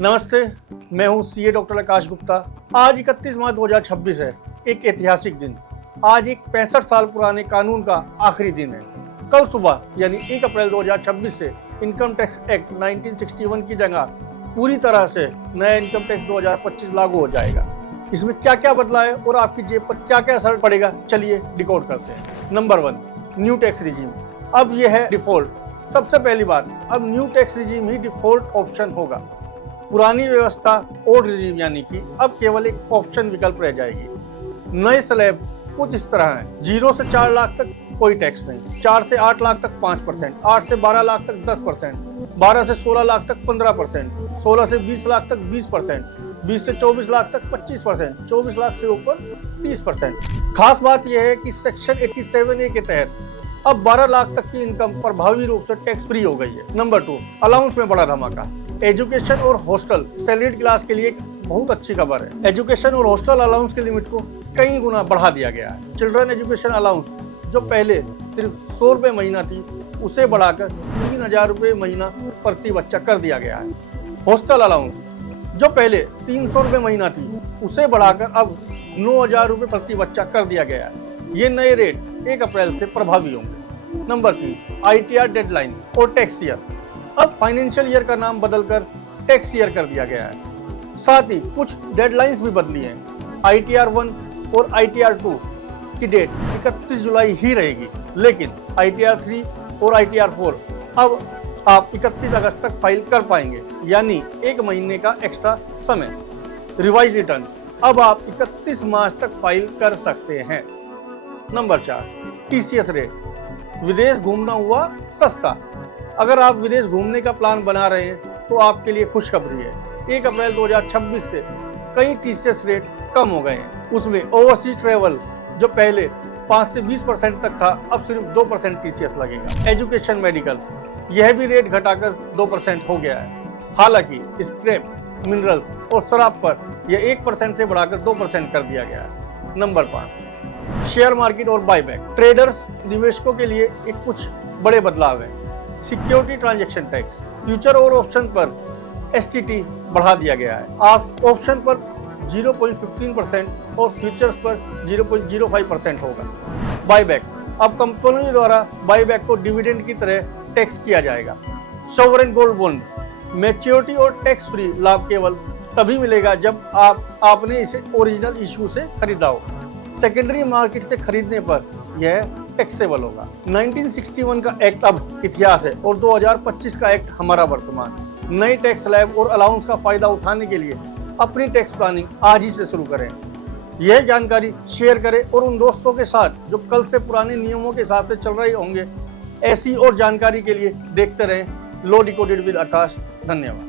नमस्ते, मैं हूं सीए डॉक्टर आकाश गुप्ता। आज 31 मार्च 2026 है, एक ऐतिहासिक दिन। आज एक 65 साल पुराने कानून का आखिरी दिन है। कल सुबह यानी 1 अप्रैल 2026 से इनकम टैक्स एक्ट 1961 की जगह पूरी तरह से नया इनकम टैक्स 2025 लागू हो जाएगा। इसमें क्या क्या बदला है और आपकी जेब पर क्या क्या असर पड़ेगा, चलिए डिकोड करते हैं। Number 1, new tax regime. अब यह है डिफॉल्ट। सबसे पहली बात, अब न्यू टैक्स रिजीम ही डिफॉल्ट ऑप्शन होगा। पुरानी व्यवस्था ओल्ड रिजीम यानी कि अब केवल एक ऑप्शन विकल्प रह जाएगी। नए स्लैब कुछ इस तरह हैं। 0 से 4 लाख तक कोई टैक्स नहीं, 4 से 8 लाख तक 5%, 8 से 12 लाख तक 10%, 12 से 16 लाख तक 15%, 16 से 20 लाख तक 20%, 20 से 24 लाख तक 25%, 24 लाख से ऊपर 30%। खास बात यह है कि सेक्शन 87A के तहत अब 12 लाख तक की इनकम प्रभावी रूप से टैक्स फ्री हो गई है। नंबर 2, अलाउंस में बड़ा धमाका। एजुकेशन और हॉस्टल सैलरीड क्लास के लिए एक बहुत अच्छी खबर है। एजुकेशन और हॉस्टल अलाउंस की लिमिट को कई गुना बढ़ा दिया गया है। चिल्ड्रन एजुकेशन अलाउंस जो पहले सिर्फ 100 रुपये महीना थी, उसे बढ़ाकर 3000 रुपये महीना प्रति बच्चा कर दिया गया है। हॉस्टल अलाउंस जो पहले 300 रुपये महीना थी, उसे बढ़ाकर अब 9000 रुपये प्रति बच्चा कर दिया गया है। ये नए रेट 1 अप्रैल से प्रभावी होंगे। नंबर 3, ITR डेडलाइंस और टैक्स ईयर। अब फाइनेंशियल ईयर का नाम बदलकर टैक्स ईयर कर दिया गया है। साथ ही कुछ डेडलाइंस भी बदली हैं। ITR 1 और ITR 2 की डेट 31 जुलाई ही रहेगी, लेकिन ITR 3 और ITR 4 अब आप 31 अगस्त तक फाइल कर पाएंगे, यानी 1 महीने का एक्स्ट्रा समय। रिवाइज रिटर्न अब आप 31 मार्च तक फाइल कर सकते हैं। Number 4, TCS rate. विदेश घूमना हुआ सस्ता। अगर आप विदेश घूमने का प्लान बना रहे हैं तो आपके लिए खुशखबरी है। 1 अप्रैल 2026 से कई TCS रेट कम हो गए हैं। उसमें ओवरसीज ट्रेवल जो पहले 5 से 20% तक था, अब सिर्फ 2% TCS लगेगा। एजुकेशन मेडिकल यह भी रेट घटाकर 2% हो गया है। हालांकि स्क्रैप, मिनरल्स और शराब पर यह 1% से बढ़ाकर 2% कर दिया गया है। नंबर 5, शेयर मार्केट और बायबैक। ट्रेडर्स निवेशकों के लिए एक कुछ बड़े बदलाव है। सिक्योरिटी ट्रांजैक्शन टैक्स, फ्यूचर और ऑप्शन पर STT बढ़ा दिया गया है। आप ऑप्शन पर 0.15% और फ्यूचर्स पर 0.05% होगा। बायबैक, अब कंपनी द्वारा बायबैक को डिविडेंड की तरह टैक्स किया जाएगा। सॉवरेन गोल्ड बॉन्ड, मैच्योरिटी और टैक्स फ्री लाभ केवल तभी मिलेगा जब आपने इसे ओरिजिनल इशू से खरीदा हो। सेकेंडरी मार्केट से खरीदने पर यह टैक्सेबल होगा। 1961 का एक्ट अब इतिहास है और 2025 का एक्ट हमारा वर्तमान। नए टैक्स स्लैब और अलाउंस का फायदा उठाने के लिए अपनी टैक्स प्लानिंग आज ही से शुरू करें। यह जानकारी शेयर करें और उन दोस्तों के साथ जो कल से पुराने नियमों के हिसाब से चल रहे होंगे। ऐसी और जानकारी के लिए देखते रहें लो डिकोडेड विद आकाश। धन्यवाद।